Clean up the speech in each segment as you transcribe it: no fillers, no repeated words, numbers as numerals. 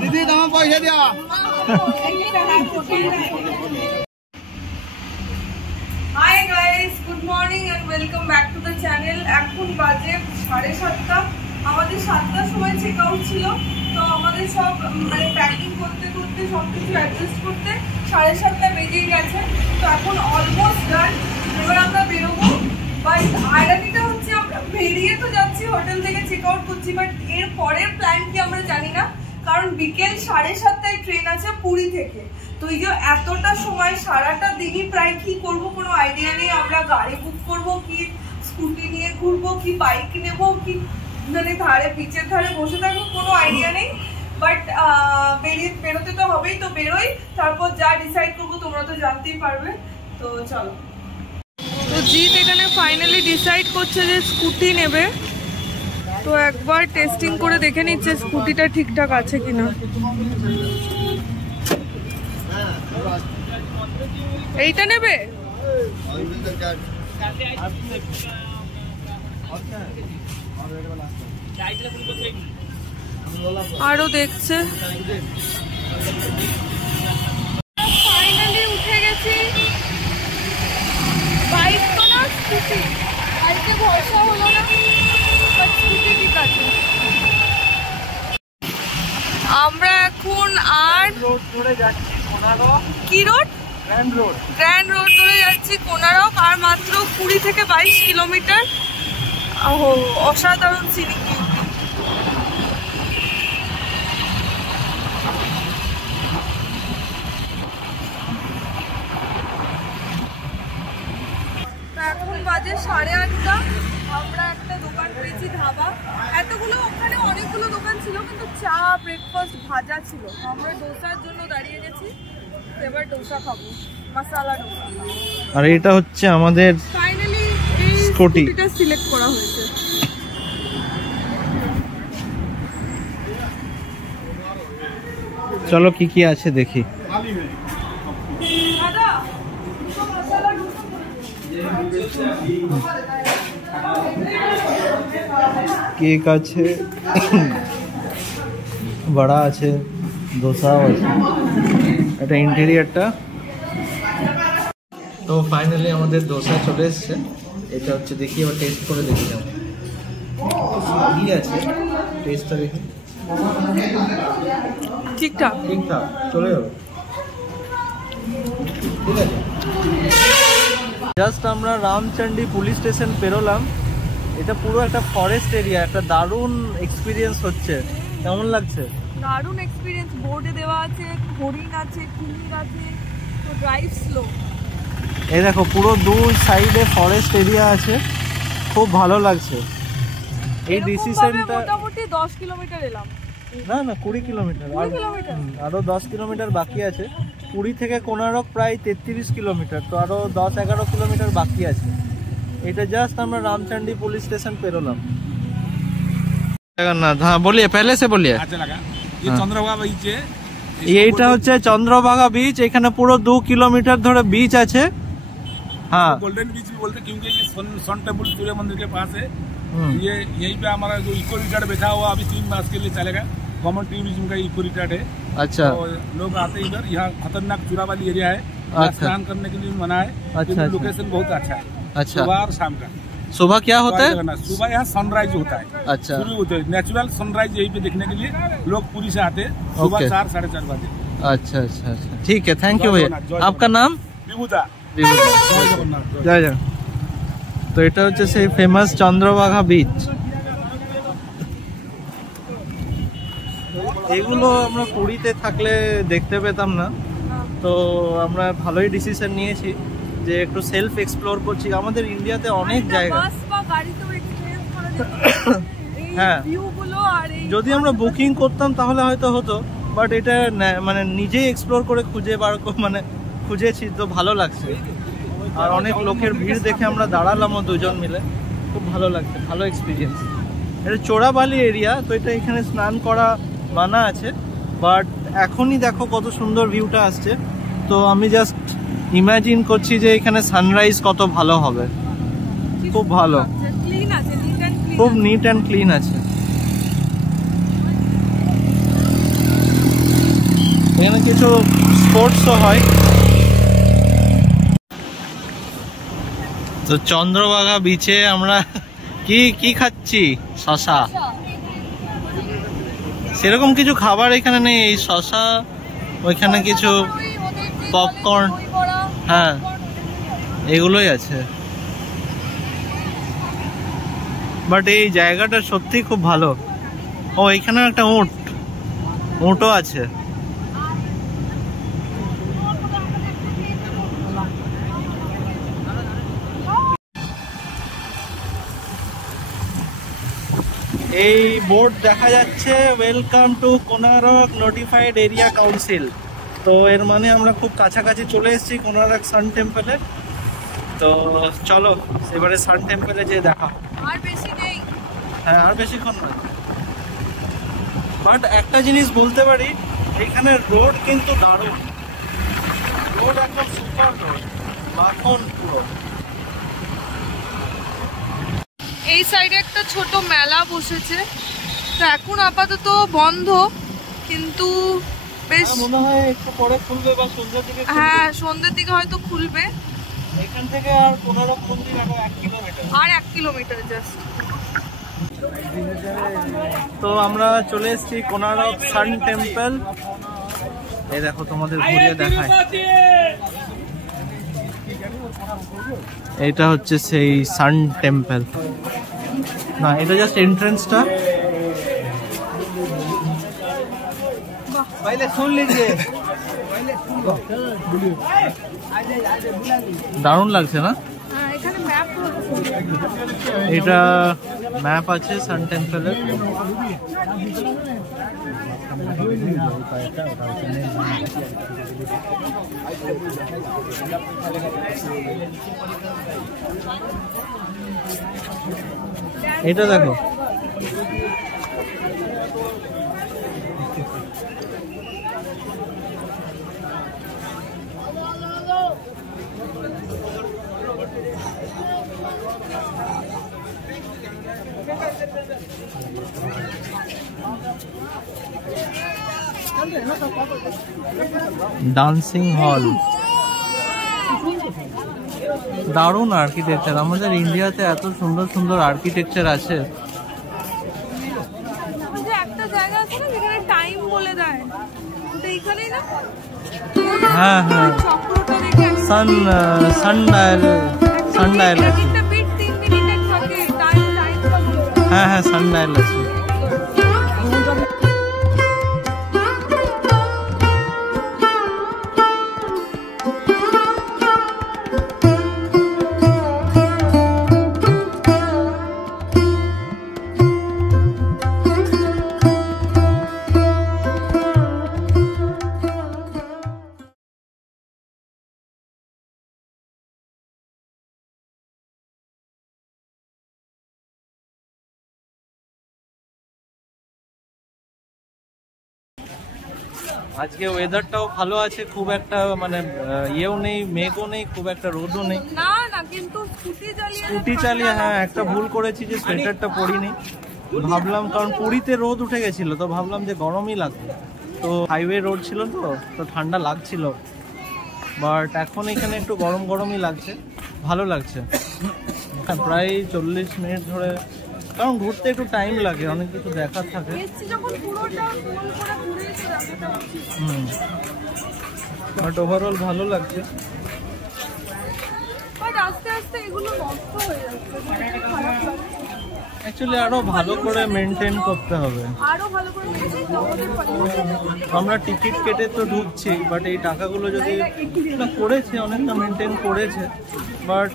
দিদি তোমার পয়সা দিয়া। Hi guys, good morning and welcome back to the channel. এখন বাজে 7:30। আমাদের 7টার সময় চেক আউট ছিল, তো আমাদের সব মানে প্যাকিং করতে করতে সবকিছু অ্যাডজাস্ট করতে 7:30 বেজে গেছে। তো এখন অলমোস্ট ডান। এবার আমরা বেরোবো। বাট আইরানিটা হচ্ছে আমরা বেরিয়ে তো যাচ্ছি, হোটেল থেকে চেক আউট করছি, বাট এর পরের প্ল্যান কি আমরা জানি না, কারণ বিকেল 7:30 ট্রেন আছে পুরী থেকে। তো এই যে এতটা সময় সারাটা দিনই প্রায় কি করব কোনো আইডিয়া নেই। আমরা গাড়ি বুক করব কি স্কুটি নিয়ে ঘুরবো কি বাইক নেবো কি মানে ধারে বিচের ধারে বসে থাকবো কোনো আইডিয়া নেই। বাট বেরোতে তো হবেই, তো বেরোই, তারপর যা ডিসাইড করবো তোমরা তো জানতেই পারবে। তো চলো। তো জিৎ এখানে ফাইনালি ডিসাইড করছে যে স্কুটি নেবে। তো একবার টেস্টিং করে দেখে নিচ্ছে স্কুটিটা ঠিকঠাক আছে কিনা। এইটা নেবে? আরো দেখছে। ফাইনালি উঠে গেছি। বাইক তো না স্কুটি, বাইকে ভরসা হলো না, স্কুটি ঠিক আছে। আমরা এখন আর রোড ধরে যাচ্ছি কোনারক। কি road? Grand road. Grand road ধরে যাচ্ছি কোনারক, আর মাত্র 20 থেকে 22 কিলোমিটার। অসাধারণ সিনিক বিউটি। এখন বাজে 8:30। আমরা একটা দোকান পেয়েছি, ধাবা। এতগুলো ওখানে অনেকগুলো দোকান ছিল, কিন্তু চা ব্রেকফাস্ট ভাজা ছিল। আমরা ডোসার জন্য দাঁড়িয়ে গেছি, এবার ডোসা খাবো, মশলা ডোসা। আর এটা হচ্ছে আমাদের ফাইনালি এই স্কুটিটা সিলেক্ট করা হয়েছে। চলো কি কি আছে দেখি। কেক আছে, বড়া আছে, দোসাও আছে। এটা ইন্টেরিয়রটা। তো ফাইনালি আমাদের দোসা চলে এসছে। এটা হচ্ছে দেখি, এবার টেস্ট করে দেখি কেমন কি আছে। টেস্টটা দেখি, ঠিকঠাক ঠিকঠাক চলে যাবে, ঠিক আছে। জাস্ট আমরা রামচন্ডী পুলিশ স্টেশন পেরোলাম। এটা পুরো একটা ফরেস্ট এরিয়া, একটা দারুণ এক্সপিরিয়েন্স হচ্ছে। কেমন লাগছে? দারুণ এক্সপিরিয়েন্স। বোর্ডে দেওয়া আছে হরিণ আছে, কুমির আছে। তো ড্রাইভ স্লো। এই দেখো পুরো দুই সাইডে ফরেস্ট এরিয়া আছে, খুব ভালো লাগছে। এই ডিসিশনটা মোটামুটি 10 কিলোমিটার এলাম। না 20 কিলোমিটার, আরো 10 কিলোমিটার বাকি আছে। পুরী থেকে কোনারক প্রায় 33 কিলোমিটার, তো আরো 10-11 কিলোমিটার বাকি আছে। এটা জাস্ট আমরা রামচন্ডী পুলিশ স্টেশন পেরোলাম। জগন্নাথ, হ্যাঁ বলিয়ে, पहले से बोलिए। ये चंद्रभागा बीच है। এইটা হচ্ছে চন্দ্রভাগা বিচ। এখানে পুরো 2 কিলোমিটার ধরে বিচ আছে। हाँ, गोल्डन बीच भी बोलते हैं क्योंकि ये सन टेम्पल सूर्य मंदिर के पास है। ये यहीं पे हमारा जो इको रिटार्ट बैठा हुआ अभी 3 मास के लिए चलेगा। गवर्नमेंट टूरिज्म का इको रिटार्ट है। अच्छा। तो लोग आते इधर, यहाँ खतरनाक चूरा वाली एरिया है, स्नान करने के लिए मना है। अच्छा। लोकेशन बहुत अच्छा है। अच्छा। सुबह और शाम का। सुबह क्या होता है? सुबह यहाँ सनराइज होता है। अच्छा। नेचुरल सनराइज यहीं पे देखने के लिए लोग पूरी से आते हैं सुबह 4-4:30 बजे। अच्छा अच्छा अच्छा, ठीक है, थैंक यू भैया। आपका नाम? विभूता। জয় জয়। তো এটা হচ্ছে সেই ফেমাস চন্দ্রভাগা বিচ। এগুলো আমরা পুরীতে থাকলে দেখতে পেতাম না, তো আমরা ভালোই ডিসিশন নিয়েছি যে একটু সেলফ এক্সপ্লোর করছি। আমাদের ইন্ডিয়াতে অনেক জায়গা, হ্যাঁ যদি আমরা বুকিং করতাম তাহলে হয়তো হতো, বাট এটা মানে নিজেই এক্সপ্লোর করে খুঁজেছি, তো ভালো লাগছে। আর অনেক লোকের ভিড় দেখে আমরা দাঁড়ালামও দুজন মিলে, খুব ভালো লাগছে, ভালো এক্সপিরিয়েন্স। এটা চোরাবালি এরিয়া, তো এটা এখানে স্নান করা মানা আছে, বাট এখনই দেখো কত সুন্দর ভিউটা আসছে। তো আমি জাস্ট ইমাজিন করছি যে এখানে সানরাইজ কত ভালো হবে। খুব ভালো, ক্লিন আছে, নিট এন্ড ক্লিন, খুব নিট অ্যান্ড ক্লিন আছে। এখানে কিছু স্পোর্টসও হয়। তো চন্দ্রভাগা বিচে আমরা কি খাচ্ছি? শশা। সেরকম কিছু খাবার এখানে নেই, এই শশা, ওইখানে কিছু পপকর্ন, হ্যাঁ এগুলোই আছে। বাট এই জায়গাটা সত্যি খুব ভালো। ও এখানে একটা উটও আছে। এই বোর্ড দেখা যাচ্ছে welcome to Konark notified area council. তো এর মানে আমরা খুব কাছাকাছি চলে এসেছি কোনারক সান টেম্পলের। তো চলো এবারে সান টেম্পলে যেয়ে দেখা। আর বেশি নেই, হ্যাঁ আর বেশিক্ষণ না। বাট একটা জিনিস বলতে পারি, এখানে রোড কিন্তু দারুণ, রোড একদম সুপার রোড, মাখন পুরো। এই সাইডে একটা ছোট মেলা বসেছে, তো এখন আপাতত বন্ধ, কিন্তু বেশ মনে হয় একটু পরে খুলবে বা সন্ধ্যার দিকে। হ্যাঁ সন্ধ্যের দিকে হয়তো খুলবে। এখান থেকে আর কোনারক মন্দির আরো 1 কিলোমিটার, আর 1 কিলোমিটার জাস্ট। তো আমরা চলে এসেছি কোনারক সান টেম্পল। এই দেখো তোমাদের ঘুরিয়ে দেখায়, এটা হচ্ছে সেই সান টেম্পল। না এটা জাস্ট এন্ট্রেন্সটা। দারুণ লাগছে না? এখানে ম্যাপ, এটা ম্যাপ আছে সান টেম্পলের। এটা দেখো, ডান্সিং হল, দারুণ আর্কিটেকচার। আমাদের ইন্ডিয়াতে এত সুন্দর সুন্দর আর্কিটেকচার আছে। একটা জায়গা আছে না যেখানে টাইম বলে দেয়, ওটা এখানেই না? হ্যাঁ হ্যাঁ, চক্রটা দেখে সানডায়াল আছে। একটা বিট 3 মিনিটের থাকে, টাইম হ্যাঁ হ্যাঁ সানডায়াল আছে। আজকে ওয়েদারটাও ভালো আছে, খুব একটা মানে ইয়েও নেই, মেঘও নেই, খুব একটা রোদও নেই। না না, কিন্তু স্কুটি চালিয়ে হ্যাঁ একটা ভুল করেছি যে সোয়েটারটা পরিনি। ভাবলাম, কারণ পুরীতে রোদ উঠে গেছিল, তো ভাবলাম যে গরমই লাগবে, তো হাইওয়ে রোড ছিল তো ঠান্ডা লাগছিল। বাট এখন এখানে একটু গরম গরমই লাগছে, ভালো লাগছে। প্রায় 40 মিনিট ধরে, কারণ ঘুরতে একটু টাইম লাগে, অনেক কিছু দেখার থাকে। বাট ওভারঅল ভালো লাগছে। অ্যাকচুয়ালি আরো ভালো করে মেনটেন করতে হবে। আমরা টিকিট কেটে তো ঢুকছি, বাট এই টাকাগুলো যদি করেছে, অনেকটা মেনটেন করেছে, বাট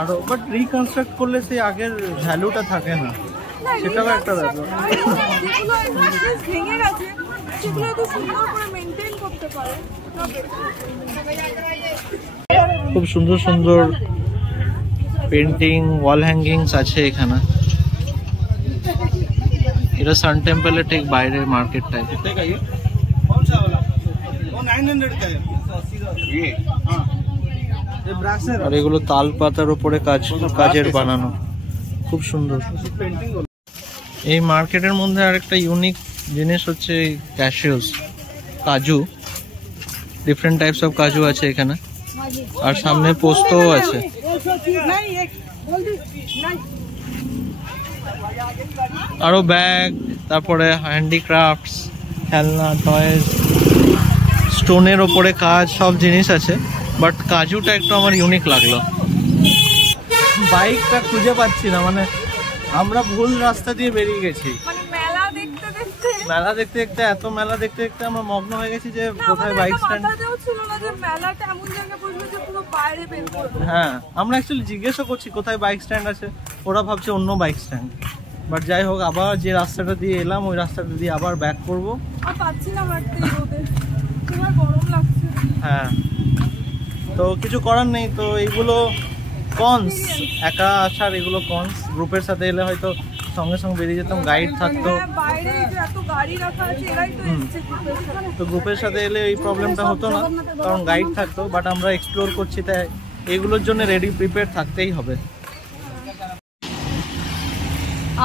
আরো বাট রিকনস্ট্রাক্ট করলে সেই আগের ভ্যালুটা থাকে না, সেটাও একটা ব্যাপার। খুব সুন্দর সুন্দর পেন্টিং, ওয়াল হ্যাঙ্গিংস আছে এখানে। এটা সান টেম্পলের ঠিক বাইরের মার্কেটটায়। আর এগুলো তাল পাতার উপরে কাজের বানানো, খুব সুন্দর। এই মার্কেটের মধ্যে আরেকটা ইউনিক জিনিস হচ্ছে ক্যাশিউস, কাজু। ডিফারেন্ট টাইপস অফ কাজু আছে এখানে, আর সামনে পোস্তও আছে। আরো ব্যাগ, তারপরে হ্যান্ডিক্রাফটস, খেলনা, টয়েস, স্টোনের ওপরে কাজ, সব জিনিস আছে। বাট কাজুটা একটু আমার ইউনিক লাগলো। বাইকটা খুঁজে পাচ্ছি না, মানে আমরা ভুল রাস্তা দিয়ে বেরিয়ে গেছি। মেলা দেখতে দেখতে এত মেলা দেখতে দেখতে আমরা মগ্ন হয়ে গেছি যে কোথায় বাইক স্ট্যান্ড। হ্যাঁ, আমরা অ্যাকচুয়ালি জিজ্ঞেসও করছি কোথায় বাইক স্ট্যান্ড আছে, ওরা ভাবছে অন্য বাইক স্ট্যান্ড। বাট যাই হোক, আবার যে রাস্তাটা দিয়ে এলাম ওই রাস্তাটা দিয়ে আবার ব্যাক করবো। হ্যাঁ, তো কিছু করার নেই। তো এইগুলো কনস, একা আসার এগুলো কনস। গ্রুপের সাথে এলে হয়তো সঙ্গে সঙ্গে বেরিয়ে যেতাম, গাইড থাকতো। তো গ্রুপের সাথে এলে এই প্রবলেমটা হতো না, কারণ গাইড থাকতো। বাট আমরা এক্সপ্লোর করছি, তাই এগুলোর জন্য রেডি প্রিপেয়ার থাকতেই হবে।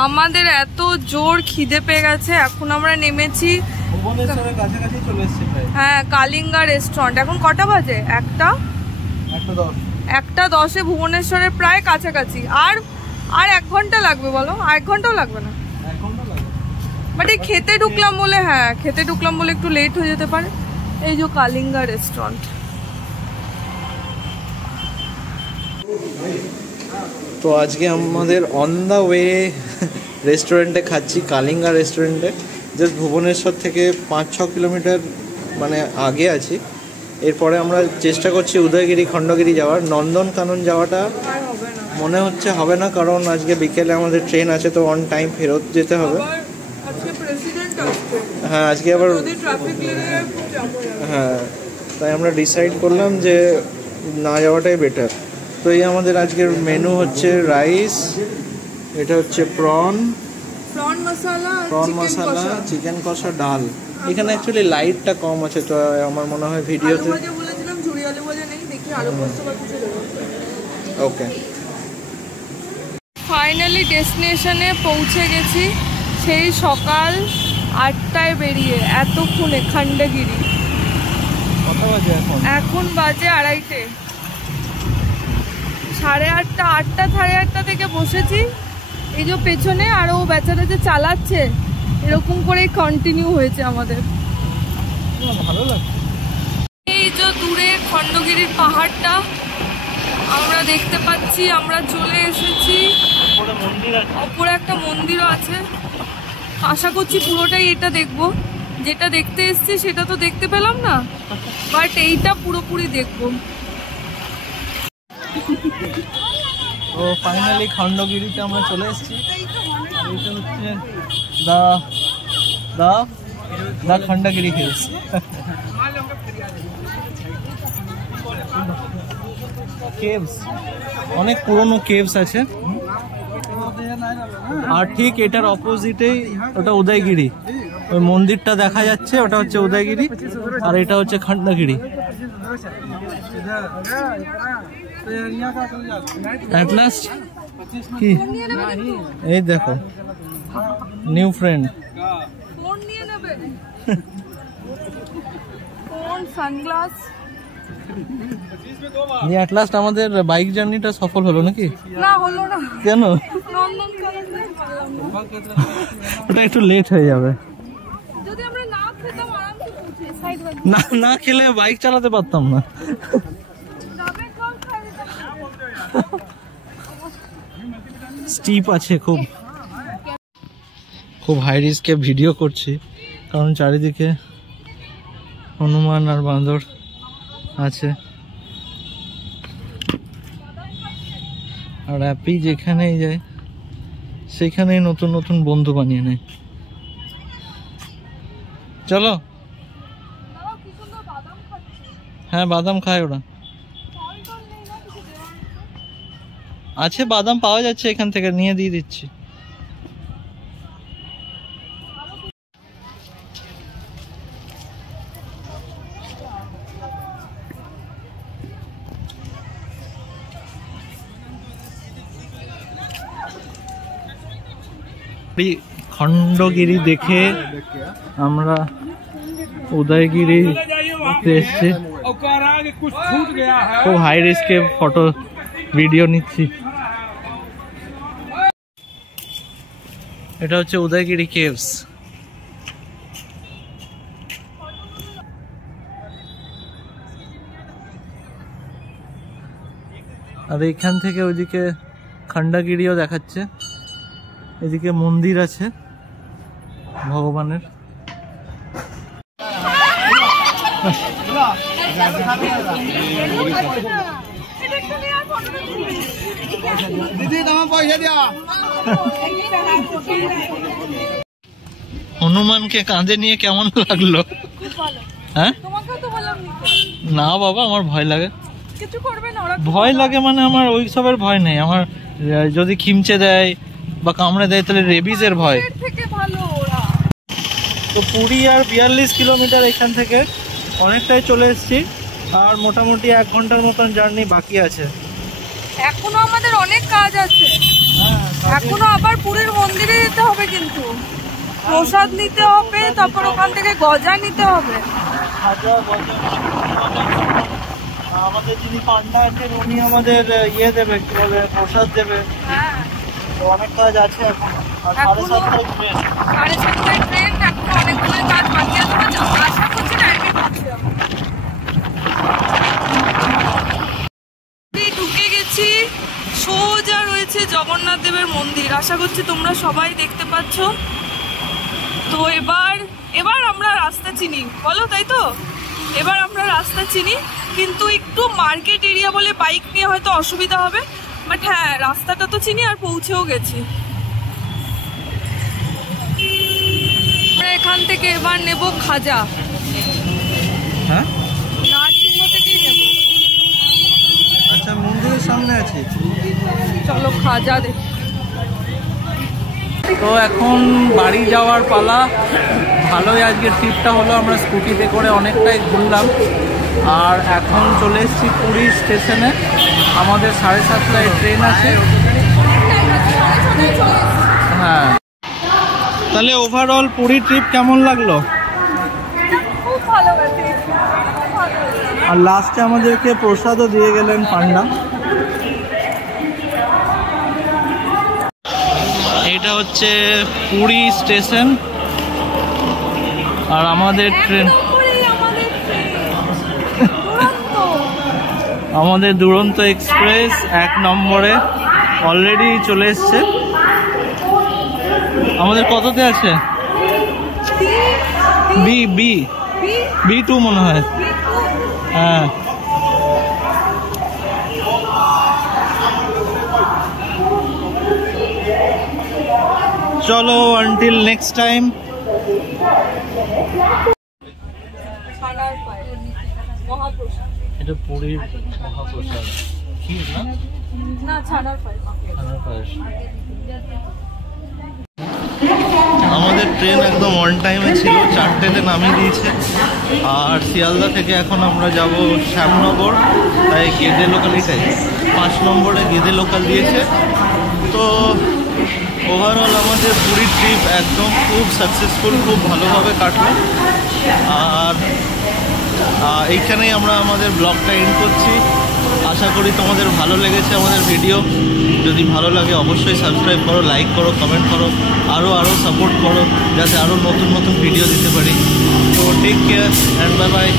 আমাদের এত জোর খিদে পেয়ে গেছে, এখন আমরা নেমেছি ভুবনেশ্বরের কাছাকাছি চলে এসেছি প্রায়। হ্যাঁ, কালিঙ্গা রেস্টুরেন্ট। এখন কটা বাজে? 1:10 ভুবনেশ্বরের প্রায় কাছাকাছি। আর 1 ঘন্টা লাগবে বলো? 1 ঘন্টাও লাগবে না, বাট এই খেতে ঢুকলাম বলে, হ্যাঁ খেতে ঢুকলাম বলে একটু লেট হয়ে যেতে পারে। এই যে কালিঙ্গা রেস্টুরেন্ট। তো আজকে আমাদের অন দ্য ওয়ে রেস্টুরেন্টে খাচ্ছি, কালিঙ্গা রেস্টুরেন্টে। জাস্ট ভুবনেশ্বর থেকে 5-6 কিলোমিটার মানে আগে আছি। এরপরে আমরা চেষ্টা করছি উদয়গিরি, খণ্ডগিরি যাওয়ার। নন্দনকানন যাওয়াটা মনে হচ্ছে হবে না, কারণ আজকে বিকেলে আমাদের ট্রেন আছে, তো অন টাইম ফেরত যেতে হবে। হ্যাঁ, আজকে আবার হ্যাঁ, তাই আমরা ডিসাইড করলাম যে না যাওয়াটাই বেটার। তো এই আমাদের আজকের মেনু হচ্ছে রাইস, এটা হচ্ছে প্রন মশলা, চিকেন কষা, ডাল। এখানে অ্যাকচুয়ালি লাইটটা কম আছে, তো আমার মনে হয় ভিডিওতে। ওকে, ফাইনালি ডেস্টিনেশনে পৌঁছে গেছি। সেই সকাল 8টায় বেরিয়ে এতক্ষণে খণ্ডগিরি। কত বাজে এখন? এখন বাজে 2:30। 8:30, 8টা 8:30 থেকে বসেছি। এই যে পেছনে আরো বেচারা যে চালাচ্ছে, এরকম করে কন্টিনিউ হয়েছে আমাদের। ভালো লাগছে। এই যে দূরে খণ্ডগিরির পাহাড়টা আমরা দেখতে পাচ্ছি। আমরা চলে এসেছি, ওপরে একটা মন্দিরও আছে। আশা করছি পুরোটাই এটা দেখবো। যেটা দেখতে এসেছি সেটা তো দেখতে পেলাম না, বাট এইটা পুরোপুরি দেখবো। তো ফাইনালি খণ্ডগিরিতে আমরা চলে এসেছি। এটা হচ্ছে দা খণ্ডগিরি হিলস। কেভস, অনেক পুরনো কেভস আছে। আর ঠিক এটার অপোজিটেই ওটা উদয়গিরি। ওই মন্দিরটা দেখা যাচ্ছে, ওটা হচ্ছে উদয়গিরি, আর এটা হচ্ছে খণ্ডগিরি। At last কি এই দেখো, নিউ ফ্রেন্ড। ফোন নিয়ে নেবে? Phone, sunglass. এট লাস্ট আমাদের বাইক জার্নিটা সফল হলো নাকি? না, হলো না। কেন? ওটা একটু লেট হয়ে যাবে। যদি আমরা না খেতাম আরামসে পৌঁছে সাইড বাই। না খেলে বাইক চালাতে পারতাম না। স্টিপ আছে, খুব হাই রিস্কে ভিডিও করছি, কারণ চারিদিকে হনুমান আর বাঁদর আছে। আর অ্যাপি যেখানেই যায় সেখানেই নতুন নতুন বন্ধু বানিয়ে নেয়। চলো। হ্যাঁ, বাদাম খায় ওরা। আছে, বাদাম পাওয়া যাচ্ছে এখান থেকে, নিয়ে দিয়ে দিচ্ছি। খণ্ডগিরি দেখে আমরা উদয়গিরি এসেছি। খুব হাই রিস্কে ফটো ভিডিও নিচ্ছি। এটা হচ্ছে উদয়গিরি কেভস। আর এইখান থেকে ওইদিকে খণ্ডগিরিও দেখাচ্ছে। এদিকে মন্দির আছে ভগবানের। হনুমানকে কাঁধে নিয়ে কেমন লাগলো? হ্যাঁ না বাবা, আমার ভয় লাগে। ভয় লাগে মানে আমার ওই সবের ভয় নেই। আমার যদি খিমচে দেয় বা কামড়ে দেয় তাহলে রেবিজের ভয়। তো পুরী আর 42 কিলোমিটার এখান থেকে অনেকটাই চলে এসেছি। আর মোটামুটি 1 ঘন্টার মতন জার্নি বাকি আছে। এখনো আমাদের অনেক কাজ আছে। এখনো আবার পুরীর মন্দিরে যেতে হবে, কিন্তু প্রসাদ নিতে হবে, তারপর ওখান থেকে গজা নিতে হবে। আমাদের যিনি পান্ডা আছেন উনি আমাদের ইয়ে দেবে, কি বলে, প্রসাদ দেবে। অনেক কাজ আছে এখন। আর 7:30টায় ট্রেন। 7:30টায় ট্রেন। এখন অনেকগুলো কাজ বাকি আছে। আশা করছি টাইমে পৌঁছে যাবো। ঢুকে গেছি, সোজা রয়েছে জগন্নাথ দেবের মন্দির। আশা করছি তোমরা সবাই দেখতে পাচ্ছ। তো এবার আমরা রাস্তা চিনি, বলো তাই তো? এবার আমরা রাস্তা চিনি, কিন্তু একটু মার্কেট এরিয়া বলে বাইক নিয়ে হয়তো অসুবিধা হবে, বাট হ্যাঁ রাস্তাটা তো চিনি আর পৌঁছেও গেছি। আমরা এখান থেকে এবার নেব খাজা। হ্যাঁ, নারসিংহ থেকেই নেব। আচ্ছা, মন্দিরের সামনে আছে। চলো খাজা দেখি। তো এখন বাড়ি যাওয়ার পালা। ভালোই আজকে ট্রিপটা হলো। আমরা স্কুটিতে করে অনেকটাই ঘুরলাম। আর এখন চলে এসেছি পুরী স্টেশনে। আমাদের 7:30টায় ট্রেন আছে। হ্যাঁ, তাহলে ওভারঅল পুরী ট্রিপ কেমন লাগলো? খুব ভালো গেছে। আর লাস্টে আমাদেরকে প্রসাদও দিয়ে গেলেন পান্ডা। এটা হচ্ছে পুরী স্টেশন। আর আমাদের ট্রেন, আমাদের দুরন্ত এক্সপ্রেস 1 নম্বরে অলরেডি চলে এসছে। আমাদের কততে আছে? B2 মনে হয়। হ্যাঁ, চলো আনটিল নেক্সট টাইম। এটা পুরীর মহাপ্রসাদ। কি না, ছানার পায়েস। আমাদের ট্রেন একদম অন টাইমে ছিল, 4টেতে নামিয়ে দিয়েছে। আর শিয়ালদা থেকে এখন আমরা যাব শ্যামনগর, তাই গেদে লোকালিটাই 5 নম্বরে গেদে লোকাল দিয়েছে। তো ওভারঅল আমাদের পুরী ট্রিপ একদম খুব সাকসেসফুল, খুব ভালোভাবে কাটলো। আর এইখানেই আমরা আমাদের ব্লগটা এন্ড করছি। আশা করি তোমাদের ভালো লেগেছে আমাদের ভিডিও। যদি ভালো লাগে অবশ্যই সাবস্ক্রাইব করো, লাইক করো, কমেন্ট করো, আরও সাপোর্ট করো, যাতে আরও নতুন ভিডিও দিতে পারি। তো take care and bye by.